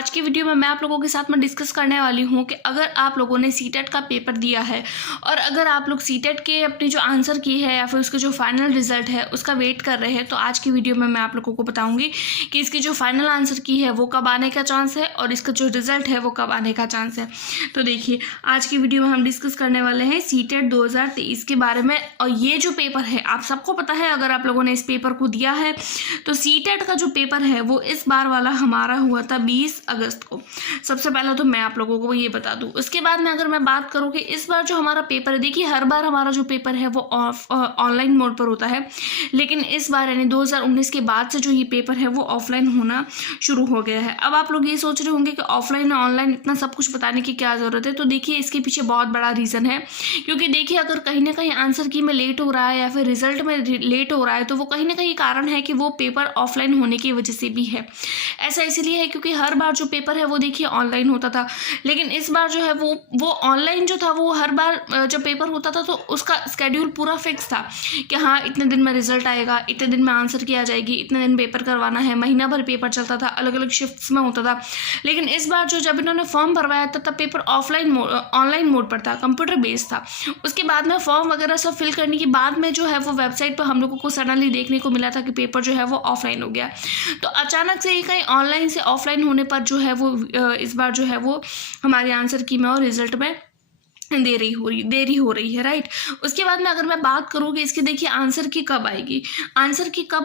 आज की वीडियो में मैं आप लोगों के साथ में डिस्कस करने वाली हूँ कि अगर आप लोगों ने सीटेट का पेपर दिया है और अगर आप लोग सीटेट के अपनी जो आंसर की है या फिर उसके जो फाइनल रिजल्ट है उसका वेट कर रहे हैं, तो आज की वीडियो में मैं आप लोगों को बताऊंगी कि इसकी जो फाइनल आंसर की है वो कब आने का चांस है और इसका जो रिजल्ट है वो कब आने का चांस है। तो देखिए, आज की वीडियो में हम डिस्कस करने वाले हैं सीटेट 2023 के बारे में। और ये जो पेपर है आप सबको पता है, अगर आप लोगों ने इस पेपर को दिया है तो सीटेट का जो पेपर है वो इस बार वाला हमारा हुआ था 20 अगस्त को। सबसे पहले तो मैं आप लोगों को ये बता दूं। उसके बाद में अगर मैं बात करूं कि इस बार जो हमारा पेपर है, देखिए हर बार हमारा जो पेपर है वो ऑनलाइन मोड पर होता है, लेकिन इस बार यानी 2019 के बाद से जो ये पेपर है वो ऑफलाइन होना शुरू हो गया है। अब आप लोग ये सोच रहे होंगे कि ऑफलाइन और ऑनलाइन इतना सब कुछ बताने की क्या ज़रूरत है। तो देखिए, इसके पीछे बहुत बड़ा रीज़न है, क्योंकि देखिए अगर कहीं ना कहीं आंसर की में लेट हो रहा है या फिर रिजल्ट में लेट हो रहा है तो वो कहीं ना कहीं कारण है कि वो पेपर ऑफलाइन होने की वजह से भी है। ऐसा इसीलिए है क्योंकि हर बार जो पेपर है वो देखिए ऑनलाइन होता था, लेकिन इस बार जो है वो ऑनलाइन जो था वो हर बार जब पेपर होता था तो उसका स्केड्यूल पूरा फिक्स था कि हाँ इतने दिन में रिजल्ट आएगा, इतने दिन में आंसर की आ जाएगी, इतने दिन पेपर करवाना है। महीना भर पेपर चलता था, अलग अलग शिफ्ट्स में होता था। लेकिन इस बार जब इन्होंने फॉर्म भरवाया था तब पेपर ऑनलाइन मोड पर था, कंप्यूटर बेस्ड था। उसके बाद में फॉर्म वगैरह सब फिल करने के बाद में जो है वो वेबसाइट पर हम लोगों को सडनली देखने को मिला था कि पेपर जो है वो ऑफलाइन हो गया। तो अचानक से ही कहीं ऑनलाइन से ऑफलाइन होने पर जो है वो इस बार जो है वो हमारे आंसर की में और रिजल्ट में देरी हो रही है, राइट। उसके बाद में अगर मैं बात करूँ कि इसकी देखिए आंसर की कब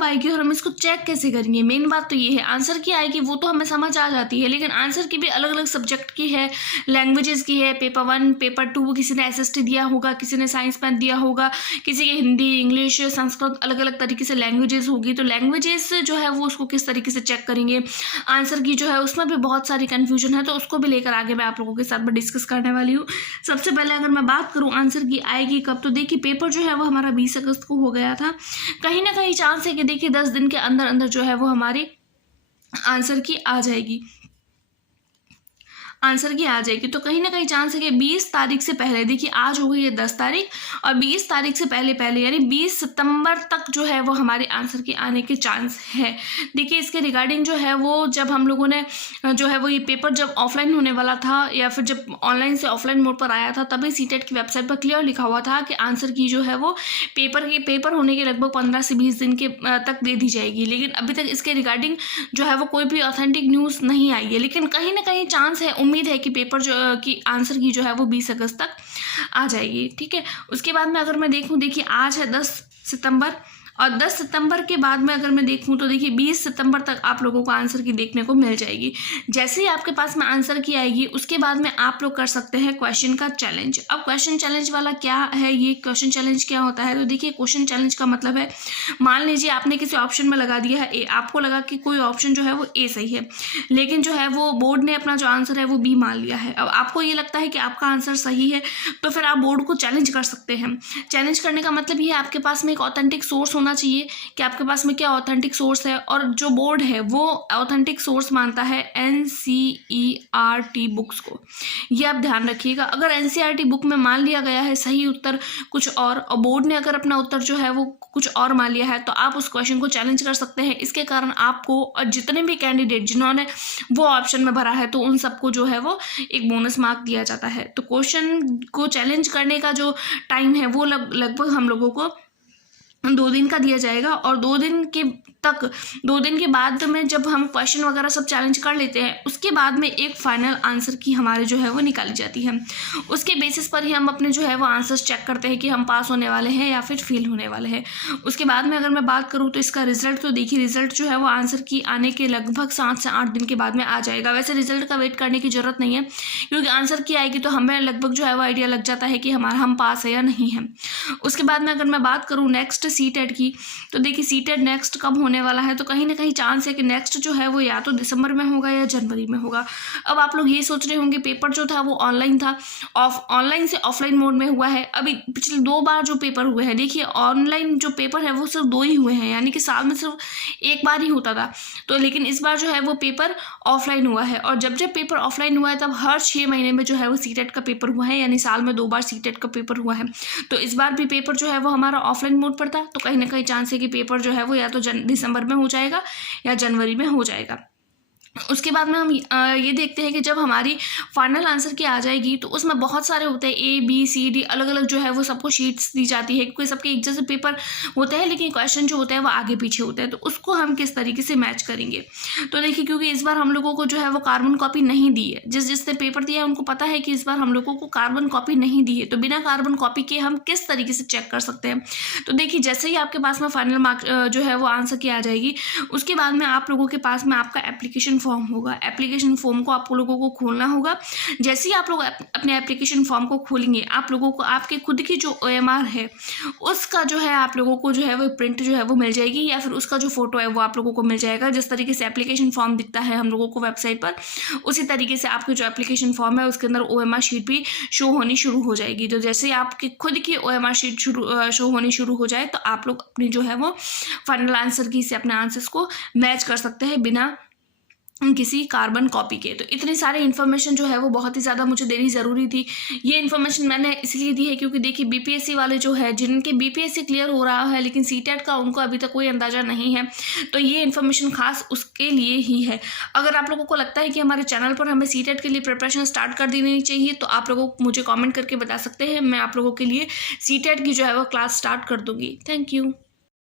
आएगी और हम इसको चेक कैसे करेंगे। मेन बात तो ये है, आंसर की आएगी वो तो हमें समझ आ जाती है, लेकिन आंसर की भी अलग अलग सब्जेक्ट की है, लैंग्वेजेस की है। पेपर 1 पेपर 2 किसी ने SST दिया होगा, किसी ने साइंस मैथ दिया होगा, किसी के हिंदी इंग्लिश संस्कृत अलग अलग तरीके से लैंग्वेजेस होगी। तो लैंग्वेजेस जो है वो उसको किस तरीके से चेक करेंगे, आंसर की जो है उसमें भी बहुत सारी कन्फ्यूजन है, तो उसको भी लेकर आगे मैं आप लोगों के साथ में डिस्कस करने वाली हूँ। सबसे पहले अगर मैं बात करूं आंसर की आएगी कब, तो देखिए पेपर जो है वो हमारा 20 अगस्त को हो गया था। कहीं ना कहीं चांस है कि देखिए 10 दिन के अंदर अंदर जो है वो हमारी आंसर की आ जाएगी, तो कहीं ना कहीं चांस है कि 20 तारीख से पहले, देखिए आज हो गई है 10 तारीख, और 20 तारीख से पहले यानी 20 सितंबर तक जो है वो हमारे आंसर के आने के चांस है। देखिए इसके रिगार्डिंग जो है वो जब हम लोगों ने जो है वो ये पेपर जब ऑफलाइन होने वाला था या फिर जब ऑनलाइन से ऑफलाइन मोड पर आया था, तभी सीटेट की वेबसाइट पर क्लियर लिखा हुआ था कि आंसर की जो है वो पेपर होने के लगभग 15 से 20 दिन के तक दे दी जाएगी। लेकिन अभी तक इसके रिगार्डिंग जो है वो कोई भी ऑथेंटिक न्यूज़ नहीं आई है, लेकिन कहीं ना कहीं चांस है, उम्मीद है कि पेपर की आंसर की जो है वो 20 अगस्त तक आ जाएगी, ठीक है। उसके बाद में अगर मैं देखूं, देखिए आज है 10 सितंबर, और 10 सितंबर के बाद में अगर मैं देखूं तो देखिए 20 सितंबर तक आप लोगों को आंसर की देखने को मिल जाएगी। जैसे ही आपके पास में आंसर की आएगी उसके बाद में आप लोग कर सकते हैं क्वेश्चन का चैलेंज। अब क्वेश्चन चैलेंज वाला क्या है, ये क्वेश्चन चैलेंज क्या होता है, तो देखिए क्वेश्चन चैलेंज का मतलब है, मान लीजिए आपने किसी ऑप्शन में लगा दिया है ए, आपको लगा कि कोई ऑप्शन जो है वो ए सही है, लेकिन जो है वो बोर्ड ने अपना जो आंसर है वो बी मान लिया है। अब आपको ये लगता है कि आपका आंसर सही है, तो फिर आप बोर्ड को चैलेंज कर सकते हैं। चैलेंज करने का मतलब ये आपके पास में एक ऑथेंटिक सोर्स होना चाहिए कि आपके पास में क्या ऑथेंटिक सोर्स है, और जो बोर्ड है वो ऑथेंटिक सोर्स मानता है NCERT बुक्स को। ये आप ध्यान रखिएगा। अगर NCERT बुक में मान लिया गया है सही उत्तर कुछ और बोर्ड ने अगर अपना उत्तर जो है वो कुछ और मान लिया है, तो आप उस क्वेश्चन को चैलेंज कर सकते हैं। इसके कारण आपको और जितने भी कैंडिडेट जिन्होंने वो ऑप्शन में भरा है तो उन सबको जो है वो एक बोनस मार्क दिया जाता है। तो क्वेश्चन को चैलेंज करने का जो टाइम है वो लगभग हम लोगों को 2 दिन का दिया जाएगा, और 2 दिन के बाद में जब हम क्वेश्चन वगैरह सब चैलेंज कर लेते हैं उसके बाद में एक फाइनल आंसर की हमारे जो है वो निकाली जाती है। उसके बेसिस पर ही हम अपने जो है वो आंसर्स चेक करते हैं कि हम पास होने वाले हैं या फिर फेल होने वाले हैं। उसके बाद में अगर मैं बात करूँ तो इसका रिजल्ट, तो देखिए रिजल्ट जो है वो आंसर की आने के लगभग 7 से 8 दिन के बाद में आ जाएगा। वैसे रिजल्ट का वेट करने की जरूरत नहीं है, क्योंकि आंसर की आएगी तो हमें लगभग जो है वो आइडिया लग जाता है कि हम पास है या नहीं है। उसके बाद में अगर मैं बात करूँ नेक्स्ट सीटेट की, तो देखिए सीटेट नेक्स्ट कब होने वाला है, तो कहीं ना कहीं चांस है कि नेक्स्ट जो है वो या तो दिसंबर में होगा या जनवरी में होगा। अब आप लोग ये सोच रहे होंगे पेपर जो था वो ऑनलाइन था, ऑनलाइन से ऑफलाइन मोड में हुआ है। अभी पिछले 2 बार जो पेपर हुए हैं, देखिए ऑनलाइन जो पेपर है वो सिर्फ 2 ही हुए हैं, यानी कि साल में सिर्फ 1 बार ही होता था। तो लेकिन इस बार जो है वो पेपर ऑफलाइन हुआ है, और जब पेपर ऑफलाइन हुआ है तब हर 6 महीने में जो है वो सीटेट का पेपर हुआ है, यानी साल में 2 बार सीटेट का पेपर हुआ है। तो इस बार भी पेपर जो है वो हमारा ऑफलाइन मोड पर था, तो कहीं ना कहीं चांस है कि पेपर जो है वो या तो दिसंबर में हो जाएगा या जनवरी में हो जाएगा। उसके बाद में हम ये देखते हैं कि जब हमारी फाइनल आंसर की आ जाएगी तो उसमें बहुत सारे होते हैं, ABCD अलग अलग जो है वो सबको शीट्स दी जाती है, क्योंकि सबके एक जैसे पेपर होते हैं लेकिन क्वेश्चन जो होते हैं वो आगे पीछे होते हैं, तो उसको हम किस तरीके से मैच करेंगे। तो देखिए, क्योंकि इस बार हम लोगों को जो है वो कार्बन कॉपी नहीं दी है, जिसने पेपर दिया है उनको पता है कि इस बार हम लोगों को कार्बन कॉपी नहीं दी है, तो बिना कार्बन कॉपी के हम किस तरीके से चेक कर सकते हैं। तो देखिए, जैसे ही आपके पास में फाइनल मार्क जो है वो आंसर की आ जाएगी, उसके बाद में आप लोगों के पास में आपका एप्लीकेशन फॉर्म होगा। एप्लीकेशन फॉर्म को आप लोगों को खोलना होगा। जैसे ही आप लोग अपने एप्लीकेशन फॉर्म को खोलेंगे, आप लोगों को आपके खुद की जो OMR है उसका जो है आप लोगों को जो है वो प्रिंट जो है वो मिल जाएगी, या फिर उसका जो फोटो है वो आप लोगों को मिल जाएगा। जिस तरीके से एप्लीकेशन फॉर्म दिखता है हम लोगों को वेबसाइट पर, उसी तरीके से आपके जो एप्लीकेशन फॉर्म है उसके अंदर OMR शीट भी शो होनी शुरू हो जाएगी। तो जैसे ही आपकी खुद की OMR शीट शो होनी शुरू हो जाए, तो आप लोग अपनी जो है वो फाइनल आंसर की से अपने आंसर्स को मैच कर सकते हैं बिना किसी कार्बन कॉपी के। तो इतनी सारी इन्फॉर्मेशन जो है वो बहुत ही ज़्यादा मुझे देनी ज़रूरी थी। ये इन्फॉर्मेशन मैंने इसलिए दी है क्योंकि देखिए, BPSC वाले जो है जिनके BPSC क्लियर हो रहा है लेकिन CTET का उनको अभी तक कोई अंदाज़ा नहीं है, तो ये इन्फॉर्मेशन खास उसके लिए ही है। अगर आप लोगों को लगता है कि हमारे चैनल पर हमें CTET के लिए प्रिपरेशन स्टार्ट कर देनी चाहिए, तो आप लोगों मुझे कॉमेंट करके बता सकते हैं। मैं आप लोगों के लिए CTET की जो है वो क्लास स्टार्ट कर दूँगी। Thank you.